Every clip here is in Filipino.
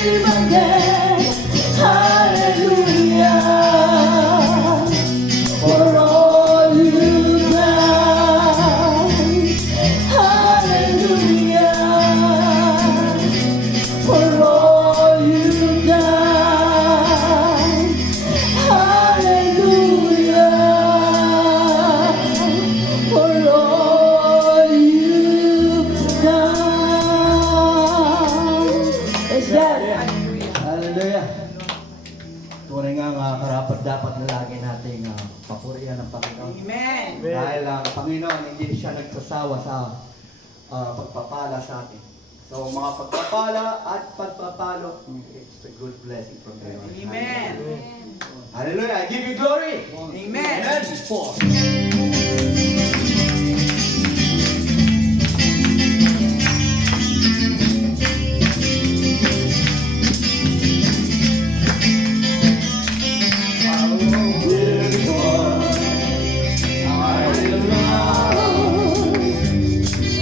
live again. Hallelujah. For all you've done. Hallelujah. For all you've done. Hallelujah. For all you've done. Is that? Hallelujah. Tunay nga karapat dapat na lagi nating papurihan ng Panginoon. Amen. Dahil ang Panginoon hindi siya nagsasawa sa pagpapala sa atin. So mga pagpapala at pagpapalo, it's a good blessing from the Lord. Amen. Hallelujah. I give you glory. Amen.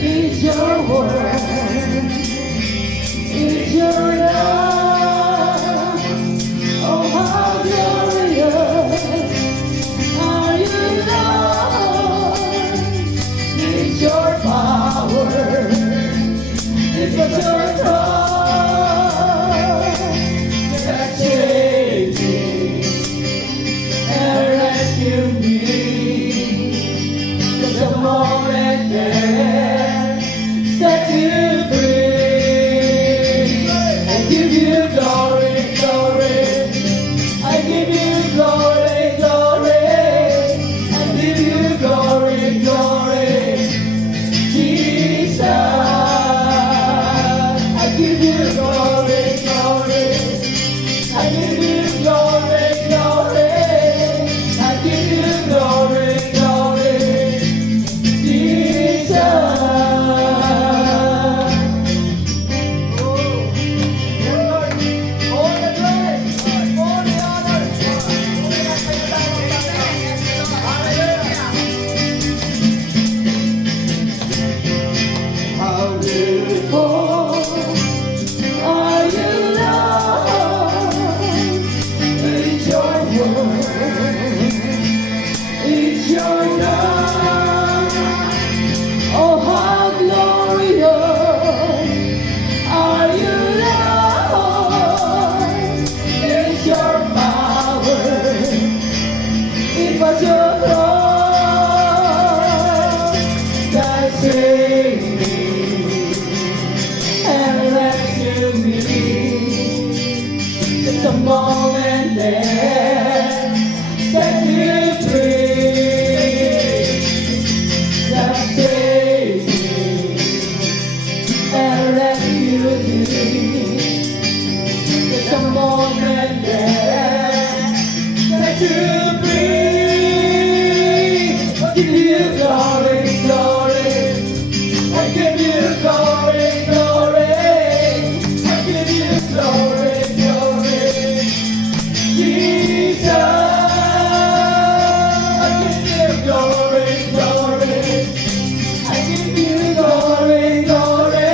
It's your word, it's your love. Oh, how glorious are you, Lord. It's your power, it's your cross that saved me and rescued me. There's a moment there set you free. I give you glory, glory. I give you glory, glory. I give you glory, glory. Jesus, I give you glory, glory. I give you glory, glory. I give you glory, glory. Jesus. How beautiful are you, Lord? It's your word, it's your love. Oh, how glorious are you, Lord? It's your power, it was your cross that saved me and rescued me. Just a moment there set you free. That saved me and rescued me. Just a moment there set you free. I give you glory, glory. I give you glory, glory. I give you glory, glory. Jesus, I give you glory, glory. I give you glory, glory.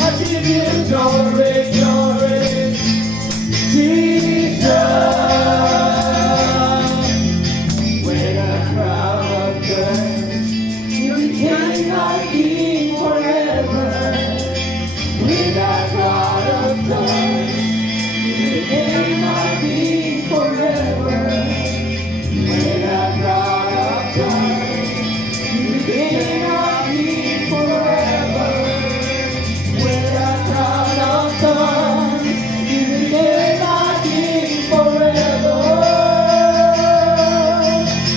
I give you glory, glory. Jesus, when I crowd turns, you became my king forever. When I crowd of turns, you became my king forever. When I crowd of turns, you became my king forever. When I crowd of turns, you became my king forever.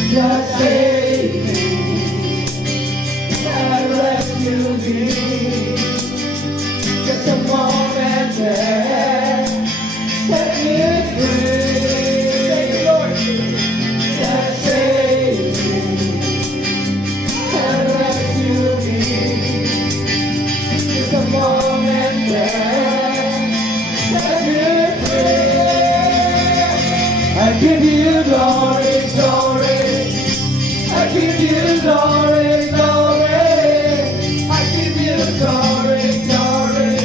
Just save me and rescue me. Just a moment there, set me free. Thank you, Lord. Just save me and rescue me. Just a moment there, set me free. I give you glory, glory. I give you glory, glory. I give you glory, glory.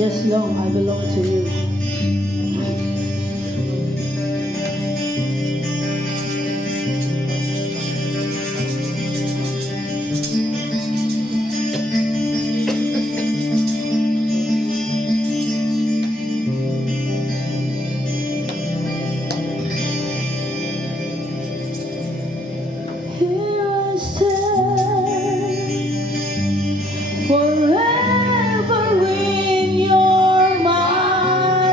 Yes, Lord, I belong to you. Here I stand, forever in your mind.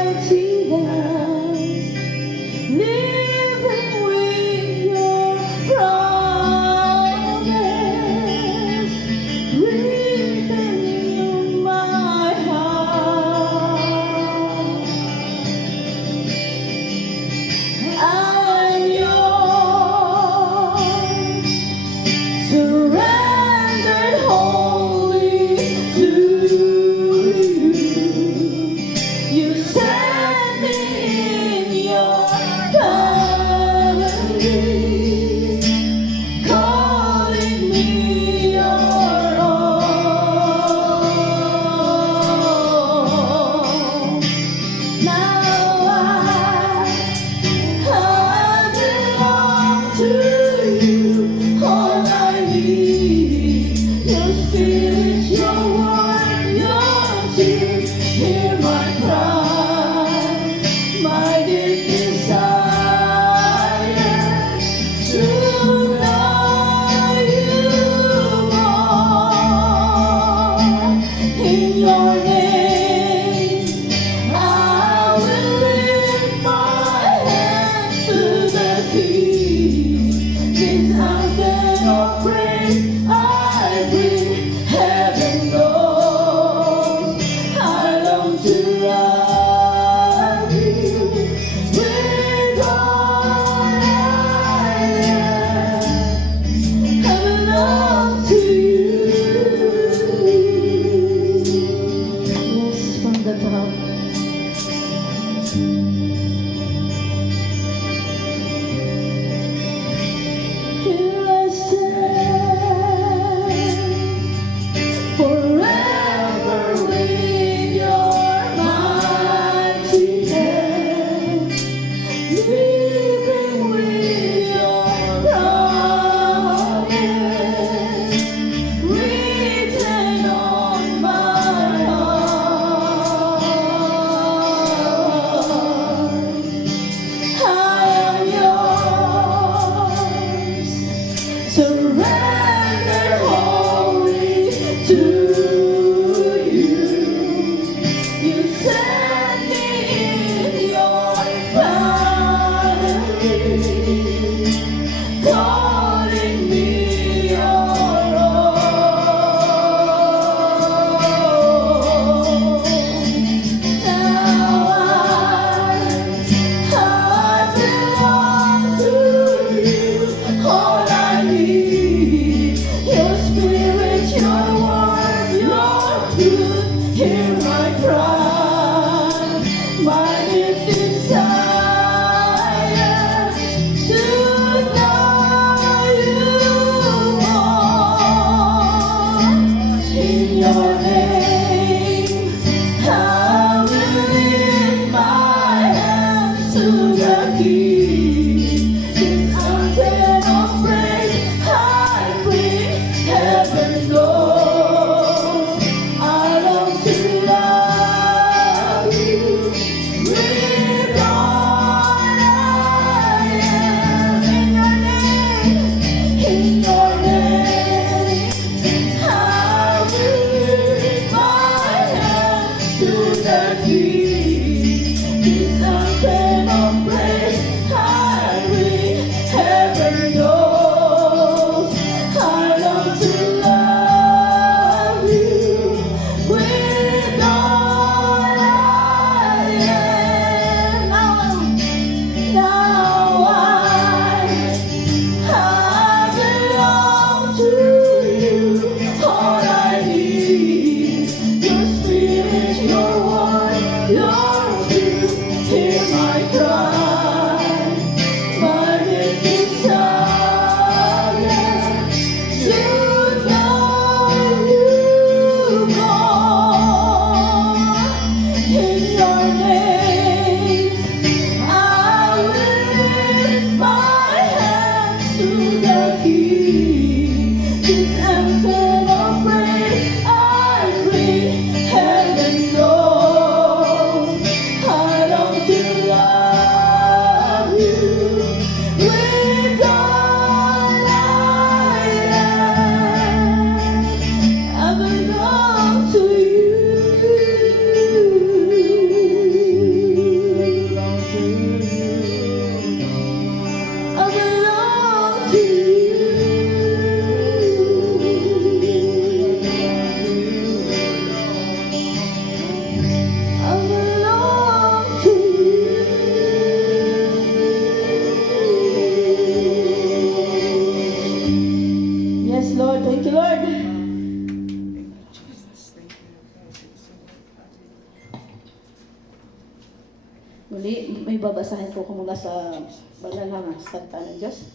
Muli, may babasahin po ko mula sa banal na salita ng Diyos.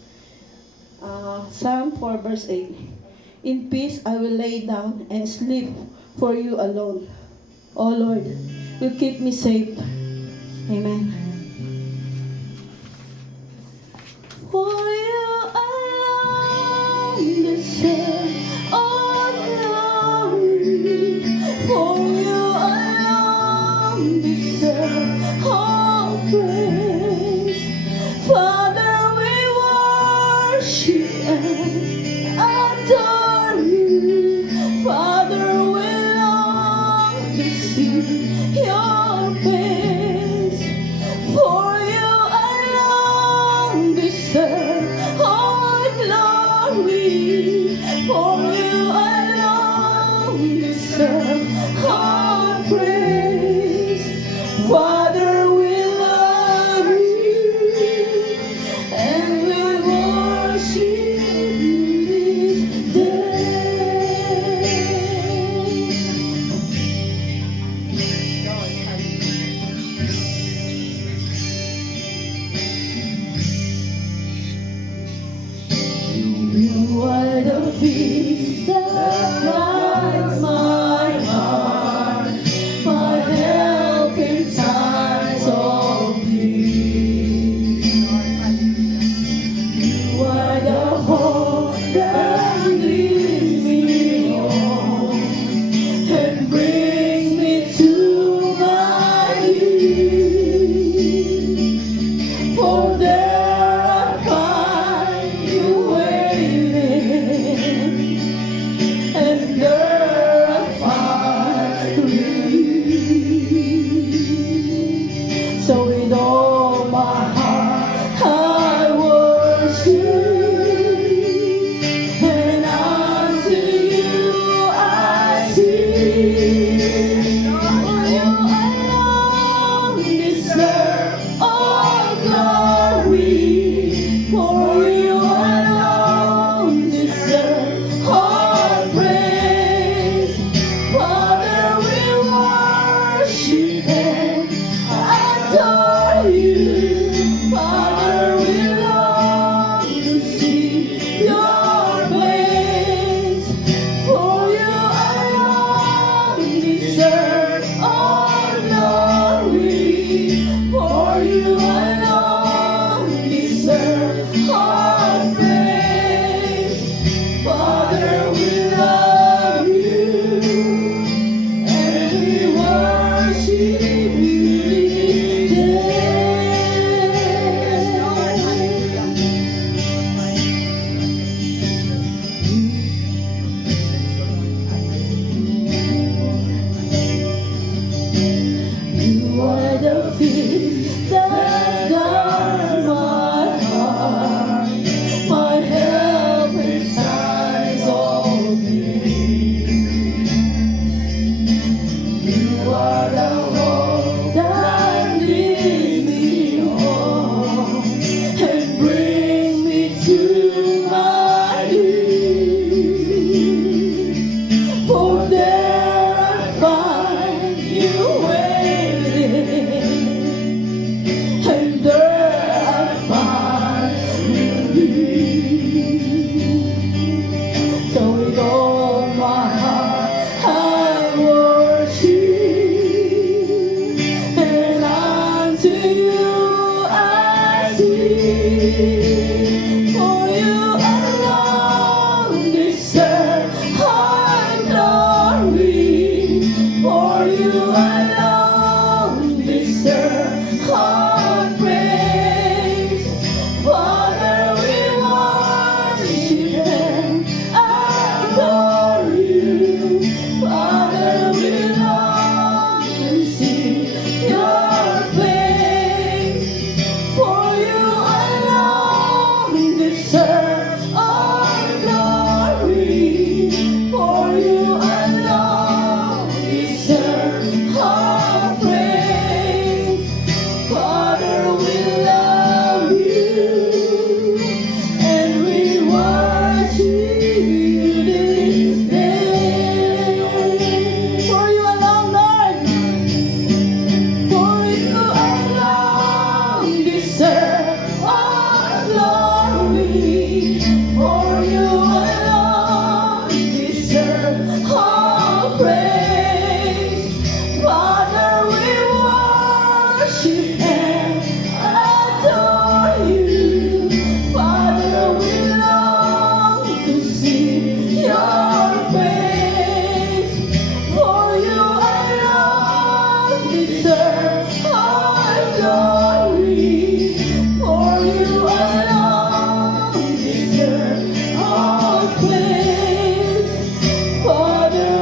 Psalm 4 verse 8. In peace I will lay down and sleep, for you alone, O Lord, you keep me safe. Amen. For you alone deserve all glory. For you alone deserve all praise. Father, we worship and adore you. Father, we long to see your face. For you alone deserve all glory. For you alone deserve all praise. Father, we love you and we worship you this day. You are the peace that lights my heart. My deserve all praise. Father, we worship and adore you. Father, we long to see your face. For you alone deserve our glory. For you alone deserve all praise. Father,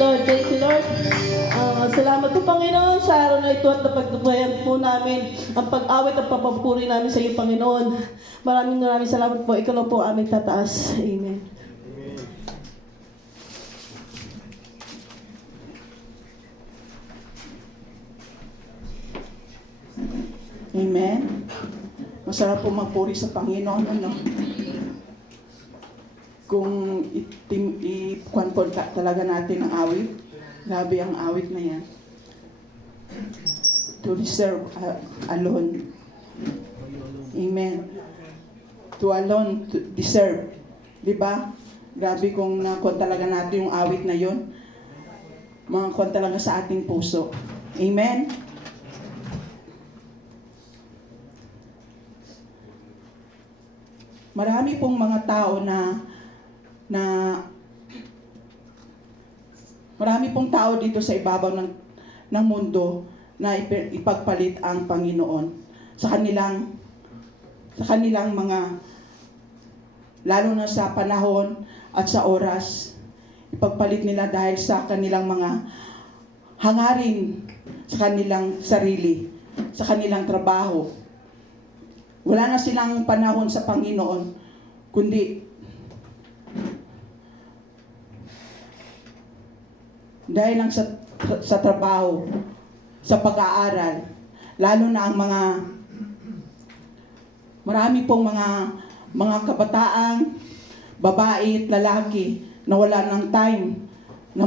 Lord. Thank you, Lord. Salamat po, Panginoon, sa araw na ito at napagtubayan po namin ang pag-awit at papapuri namin sa iyo, Panginoon. Maraming salamat po. Ikaw na po aming tataas. Amen. Amen. Masarap po magpuri sa Panginoon, ano? Kung ikuan po talaga natin ang awit, grabe ang awit na yan. To deserve alone. Amen. To alone, to deserve. Diba? Grabe kung nakuan talaga natin yung awit na yon. Mga kuan talaga sa ating puso. Amen. Marami pong mga tao marami pong tao dito sa ibabaw ng mundo na ipagpalit ang Panginoon sa kanilang mga, lalo na sa panahon at sa oras, ipagpalit nila dahil sa kanilang mga hangarin sa kanilang sarili, sa kanilang trabaho. Wala na silang panahon sa Panginoon, kundi dahil lang sa trabaho, sa pag-aaral, lalo na ang marami pong mga kabataang babae at lalaki na wala ng time na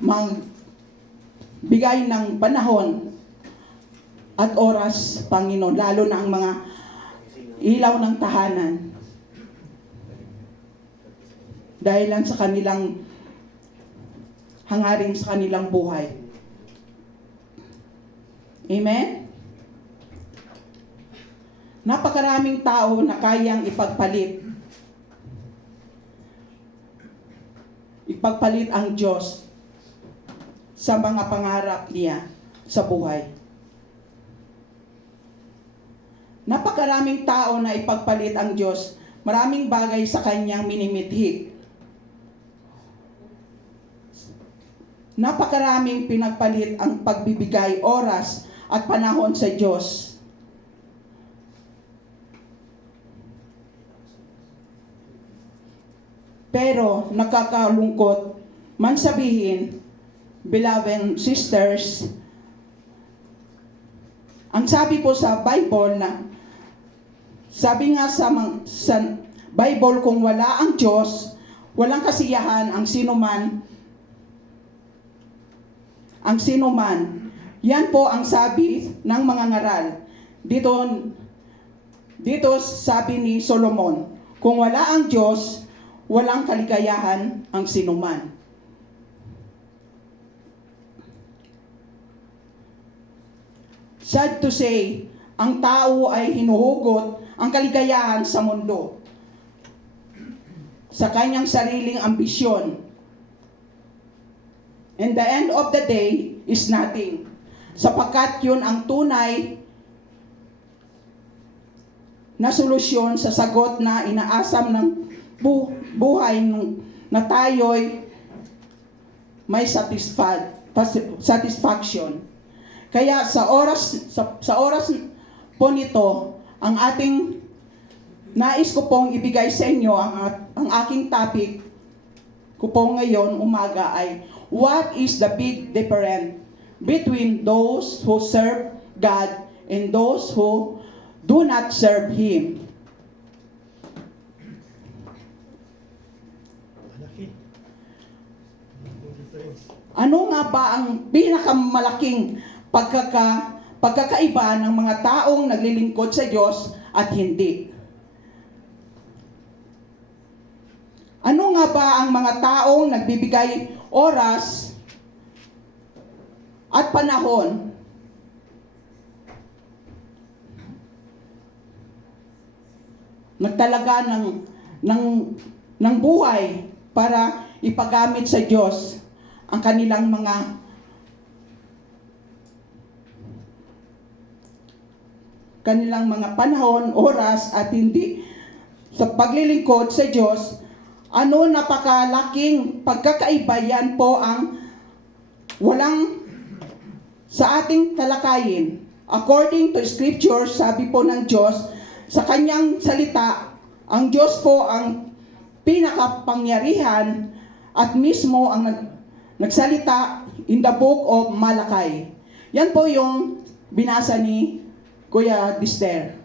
magbigay ng panahon at oras, Panginoon, lalo na ang mga ilaw ng tahanan. Dahil lang sa kanilang hangarin sa kanilang buhay. Amen? Napakaraming tao na kayang ipagpalit ang Diyos sa mga pangarap niya sa buhay. Napakaraming tao na ipagpalit ang Diyos, maraming bagay sa kanyang minimithi. Napakaraming pinagpalit ang pagbibigay oras at panahon sa Diyos. Pero nakakalungkot man sabihin, beloved sisters, ang sabi po sa Bible sabi nga sa Bible, kung wala ang Diyos, walang kasiyahan ang sinuman. Yan po ang sabi ng mga ngaral. Dito sabi ni Solomon, kung wala ang Diyos, walang kaligayahan ang sinuman. Sad to say, ang tao ay hinuhugot ang kaligayahan sa mundo sa kanyang sariling ambisyon. And the end of the day is nothing. Sapagkat yun ang tunay na solusyon sa sagot na inaasam ng buhay na tayo'y may satisfaction. Kaya sa oras po nito, ang ating nais ko pong ibigay sa inyo, ang aking topic ko po ngayon umaga ay, what is the big difference between those who serve God and those who do not serve Him? Ano nga ba ang pinakamalaking pagkakaiba ng mga taong naglilingkod sa Diyos at hindi? Ano nga ba ang mga taong nagbibigay oras at panahon nagtalaga ng buhay para ipagamit sa Diyos ang kanilang mga panahon, oras, at hindi sa paglilingkod sa Diyos Ano, napakalaking pagkakaiba. Yan po ang walang sa ating talakayin. According to Scripture, sabi po ng Diyos, sa kanyang salita, ang Diyos po ang pinakapangyarihan at mismo ang nagsalita in the book of Malakay. Yan po yung binasa ni Kuya Dister.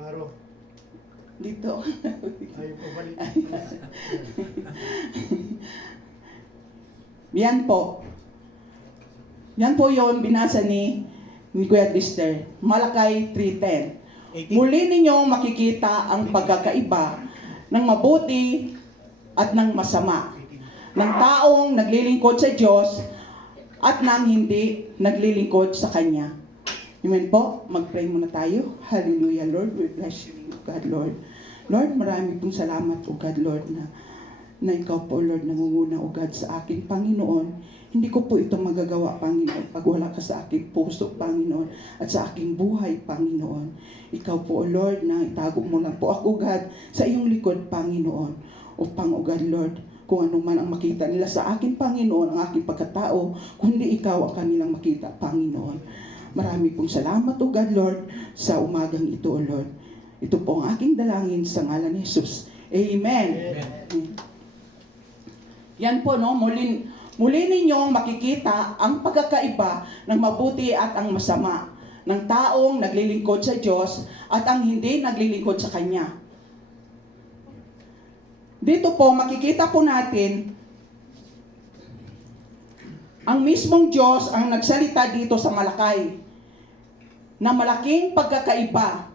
Araw. Dito. Ayaw pa balik. Yan po. Yan po yung binasa ni Kuya Dister. Malakay 3:10. Muli ninyong makikita ang pagkakaiba ng mabuti at ng masama, ng taong naglilingkod sa Diyos at ng hindi naglilingkod sa Kanya. Amen po. Mag-pray muna tayo. Hallelujah, Lord. We bless you, God, Lord. Lord, marami pong salamat, O God, Lord, na ikaw po, Lord, nangunguna, O God, sa akin, Panginoon. Hindi ko po ito magagawa, Panginoon, pag wala ka sa aking puso, Panginoon, at sa aking buhay, Panginoon. Ikaw po, O Lord, na itago mo lang po ako, God, sa iyong likod, Panginoon. Upang, O God, Lord, kung ano man ang makita nila sa akin, Panginoon, ang aking pagkatao, kundi ikaw ang kanilang makita, Panginoon. Marami pong salamat, O God, Lord, sa umagang ito, O Lord. Ito po ang aking dalangin sa ngalan ni Jesus. Amen. Amen. Yan po, no? Muli ninyong makikita ang pagkakaiba ng mabuti at ang masama, ng taong naglilingkod sa Diyos at ang hindi naglilingkod sa Kanya. Dito po, makikita po natin ang mismong Diyos ang nagsalita dito sa Malakay na malaking pagkakaiba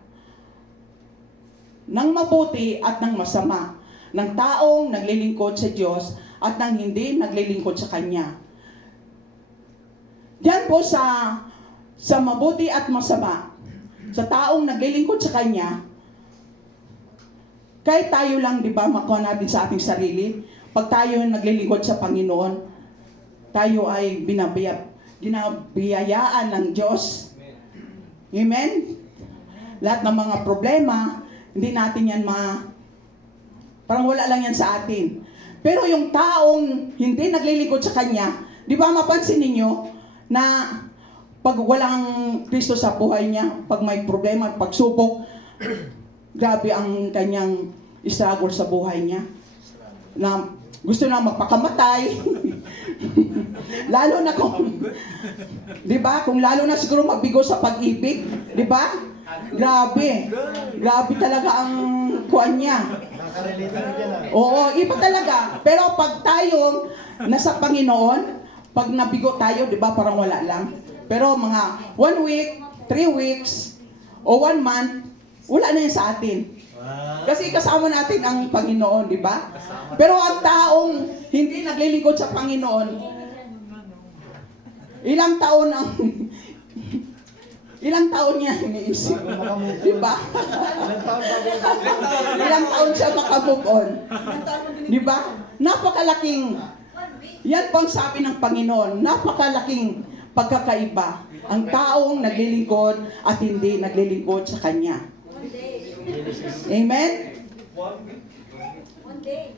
ng mabuti at ng masama, ng taong naglilingkod sa Diyos at ng hindi naglilingkod sa Kanya. Diyan po sa mabuti at masama, sa taong naglilingkod sa Kanya, kahit tayo lang, di ba, makuha natin sa ating sarili, pag tayo naglilingkod sa Panginoon, tayo ay binabiyayaan ng Diyos. Amen? Lahat ng mga problema, hindi natin yan parang wala lang yan sa atin. Pero yung taong hindi naglilingkod sa Kanya, di ba mapansin ninyo na pag walang Kristo sa buhay niya, pag may problema, pagsubok, grabe ang kanyang struggle sa buhay niya. Na gusto na magpakamatay. Lalo na kung, di ba? Kung lalo na siguro mabigo sa pag-ibig, di ba? Grabe. Grabe talaga ang kuwan niya. Nakarelate na dyan ah. Oo, iba talaga. Pero pag tayo nasa Panginoon, pag nabigo tayo, di ba, parang wala lang. Pero mga 1 week, 3 weeks, o 1 month, wala na yan sa atin. Kasi kasama natin ang Panginoon, di ba? Pero ang taong hindi naglilingkod sa Panginoon, ilang taon niya iniisip. Di ba? Ilang taon siya makamove on. Di ba? Napakalaking, yan pang sabi ng Panginoon, napakalaking pagkakaiba ang taong naglilingkod at hindi naglilingkod sa Kanya. Amen? One day.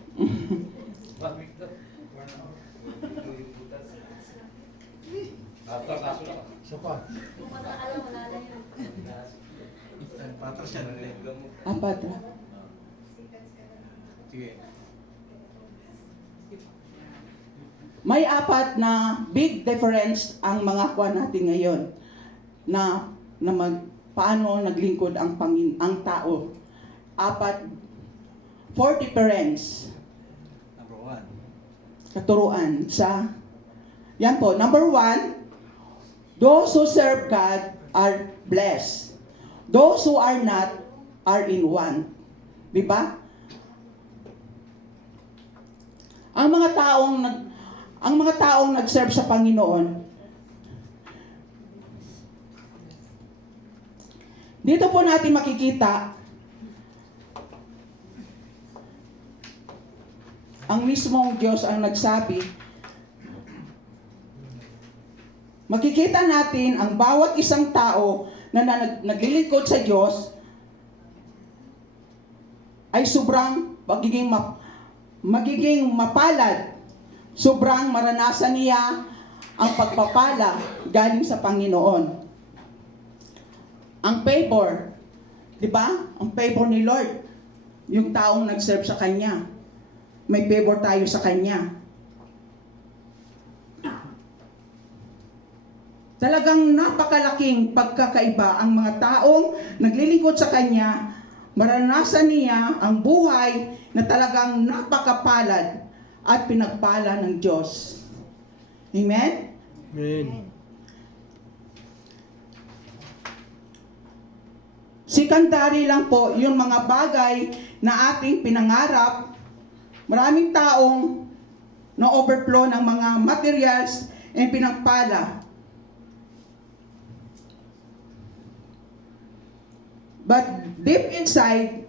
Isa pa. Kung alam, wala na yun. Apat. May apat na big difference ang mga kuwan natin ngayon na paano naglingkod ang tao. Apat, 4 difference. Number 1. Katuruan sa, yan po, number 1, those who serve God are blessed. Those who are not are in want. Di ba? Ang mga taong nag-serve sa Panginoon, dito po natin makikita ang mismong Diyos ang nagsabi makikita natin ang bawat isang tao na naglilingkod sa Diyos ay sobrang magiging mapalad. Sobrang maranasan niya ang pagpapala galing sa Panginoon. Ang favor, di ba? Ang favor ni Lord, yung taong nag-serve sa Kanya. May favor tayo sa Kanya. Talagang napakalaking pagkakaiba ang mga taong naglilingkod sa Kanya. Maranasan niya ang buhay na talagang napakapalad at pinagpala ng Diyos. Amen? Amen. Secondary lang po yung mga bagay na ating pinangarap. Maraming taong na-overflow ng mga materials and pinagpala. But deep inside,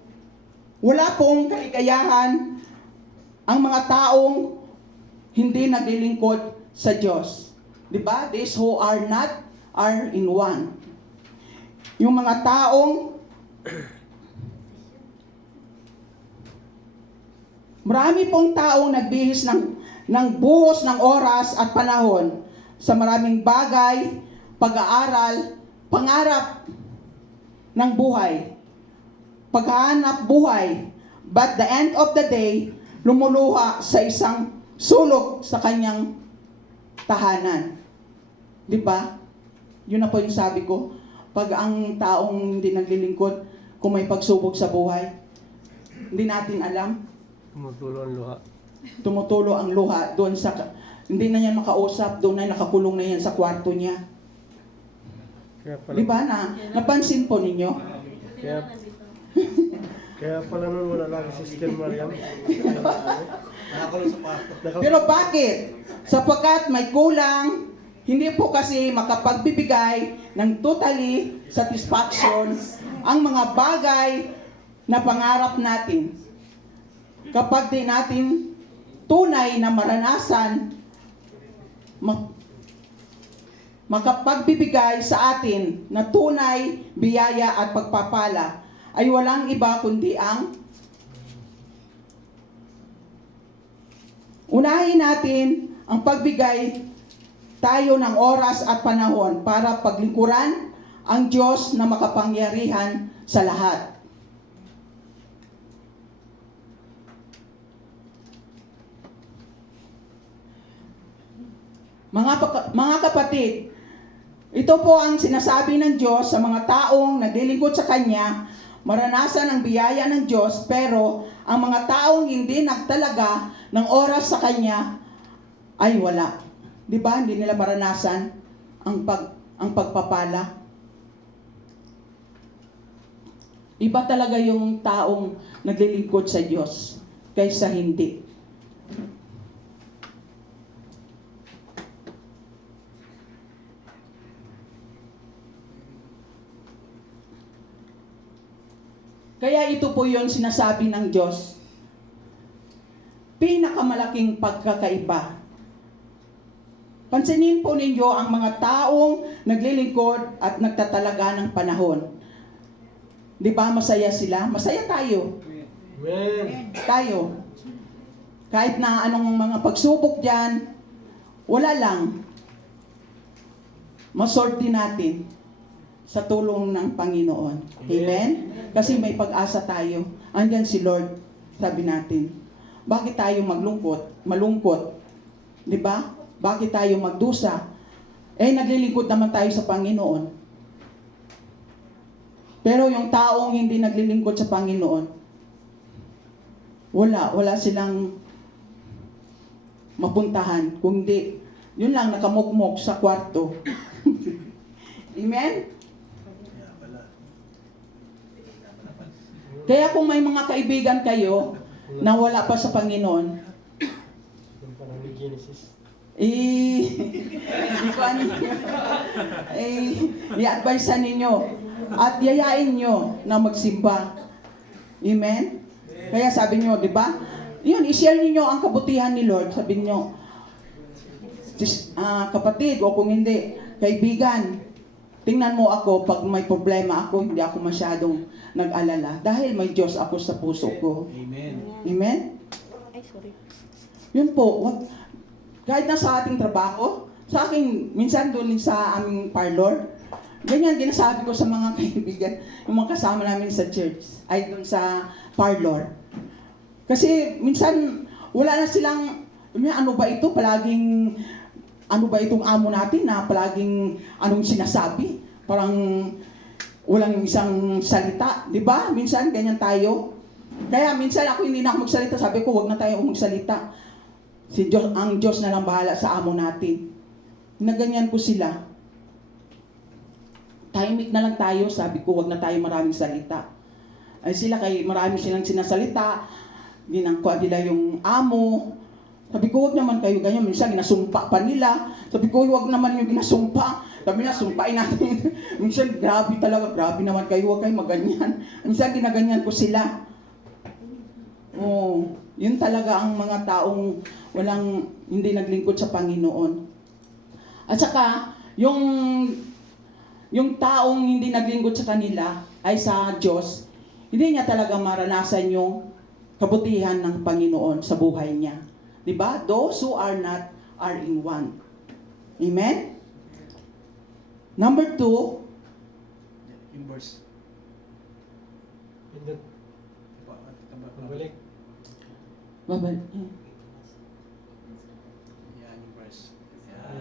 wala pong kaligayahan ang mga taong hindi naglilingkod sa Diyos. Diba? These who are not are in one. Yung mga taong marami pong taong nagbihis ng buhos ng oras at panahon sa maraming bagay, pag-aaral, pangarap ng buhay, paghahanap buhay, but the end of the day, lumuluha sa isang sulok sa kanyang tahanan. Di ba? Yun na po yung sabi ko. Pag ang taong hindi naglilingkod, kung may pagsubok sa buhay, hindi natin alam. Tumutulo ang luha. Tumutulo ang luha doon sa... Hindi na yan makausap, doon na nakakulong na yan sa kwarto niya. Di ba na? Napansin po ninyo? Kaya pala nun wala lang si Sister Mariam. Nakakulong sa kwarto. Pero bakit? Sapagkat may kulang, hindi po kasi makapagbibigay ng totally satisfaction ang mga bagay na pangarap natin. Kapag di natin tunay na maranasan, makapagbibigay sa atin na tunay, biyaya at pagpapala, ay walang iba kundi ang unahin natin ang pagbigay tayo ng oras at panahon para paglingkuran ang Diyos na makapangyarihan sa lahat. Mga kapatid, ito po ang sinasabi ng Diyos sa mga taong naglilingkod sa Kanya, maranasan ang biyaya ng Diyos, pero ang mga taong hindi nagtalaga ng oras sa Kanya ay wala. Di ba? Hindi nila maranasan ang pagpapala. Iba talaga yung taong naglilingkod sa Diyos kaysa hindi. Kaya ito po yung sinasabi ng Diyos. Pinakamalaking pagkakaiba. Pansinin po ninyo ang mga taong naglilingkod at nagtatalaga ng panahon. Di ba masaya sila? Masaya tayo. Amen. Tayo. Kahit na anong mga pagsubok dyan, wala lang. Masolve din natin sa tulong ng Panginoon. Amen? Kasi may pag-asa tayo. Andyan si Lord, sabi natin. Bakit tayo malungkot? Di ba? Bakit tayo magdusa? Naglilingkod naman tayo sa Panginoon. Pero yung taong hindi naglilingkod sa Panginoon, wala silang mapuntahan. Kundi, yun lang, nakamukmok sa kwarto. Amen? Kaya kung may mga kaibigan kayo na wala pa sa Panginoon, Yung parang ni Genesis. i-advise ninyo at yayain nyo na magsimba. Amen? Kaya sabi nyo, di ba? Yun, i-share niyo ang kabutihan ni Lord. Sabi nyo, kapatid, o kung hindi, Kaibigan, tingnan mo ako, pag may problema ako, hindi ako masyadong nag-alala. Dahil may Diyos ako sa puso ko. Amen. Amen? Yun po, kahit na sa ating trabaho, sa akin, minsan doon sa aming parlor, ganyan ginasabi ko sa mga kaibigan, yung mga kasama namin sa church, ay doon sa parlor. Kasi minsan, wala na silang, ano ba ito, palaging, ano ba itong amo natin na palaging anong sinasabi? Parang walang isang salita, di ba? Minsan, ganyan tayo. Kaya minsan ako hindi na ako magsalita, sabi ko, wag na tayo magsalita. Si Diyos, ang Diyos na lang bahala sa amo natin. Naganyan ko sila. Tahimik na lang tayo, sabi ko, wag na tayo maraming salita. Ay sila, kay marami silang sinasalita, ginangkuha nila yung amo. Sabi ko, wag naman kayo ganyan. Minsan, ginasumpa pa nila. Sabi ko, wag naman yung ginasumpa. Sabi na, sumpain natin. Minsan, grabe talaga, grabe naman kayo, wag kayo maganyan. Minsan, ginaganyan ko sila. Oh, yun talaga ang mga taong hindi naglingkod sa Panginoon. At saka, yung taong hindi naglingkod sa kanila, ay sa Diyos, hindi niya talaga maranasan yung kabutihan ng Panginoon sa buhay niya. Diba? Those who are not are in one. Amen? Number 2, Yung verse. Pindot. Balik. babalik.